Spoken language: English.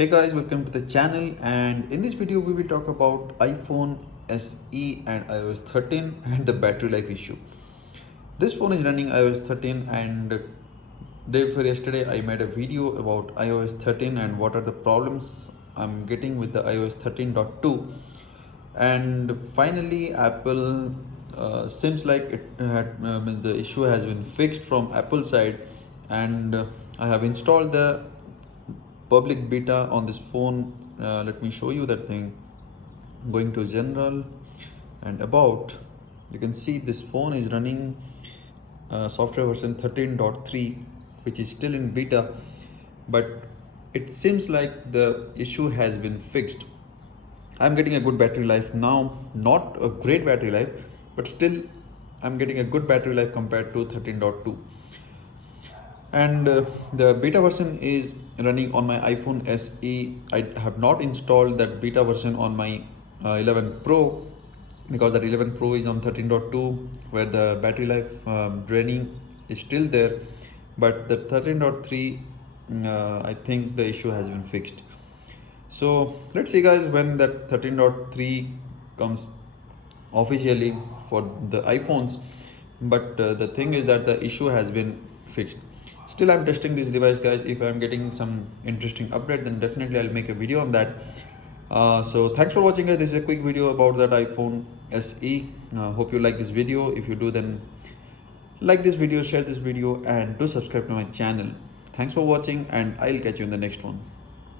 Hey guys, welcome to the channel, and in this video we will talk about iPhone SE and iOS 13 and the battery life issue. This phone is running iOS 13, and day before yesterday I made a video about iOS 13 and what are the problems I'm getting with the iOS 13.2. And finally Apple seems like the issue has been fixed from Apple side, and I have installed the public beta on this phone. Let me show you that thing. Going to general and about, you can see this phone is running software version 13.3, which is still in beta, but it seems like the issue has been fixed. I'm getting a good battery life now, not a great battery life, but still I'm getting a good battery life compared to 13.2. And the beta version is running on my iPhone SE. I have not installed that beta version on my 11 Pro, because that 11 Pro is on 13.2, where the battery life draining is still there, but the 13.3, I think the issue has been fixed. So let's see guys, when that 13.3 comes officially for the iPhones. But the thing is that the issue has been fixed. Still I'm testing this device guys. If I'm getting some interesting update, then definitely I'll make a video on that. So thanks for watching guys. This is a quick video about that iPhone SE. Hope you like this video. If you do, then like this video, share this video, and do subscribe to my channel. Thanks for watching, and I'll catch you in the next one.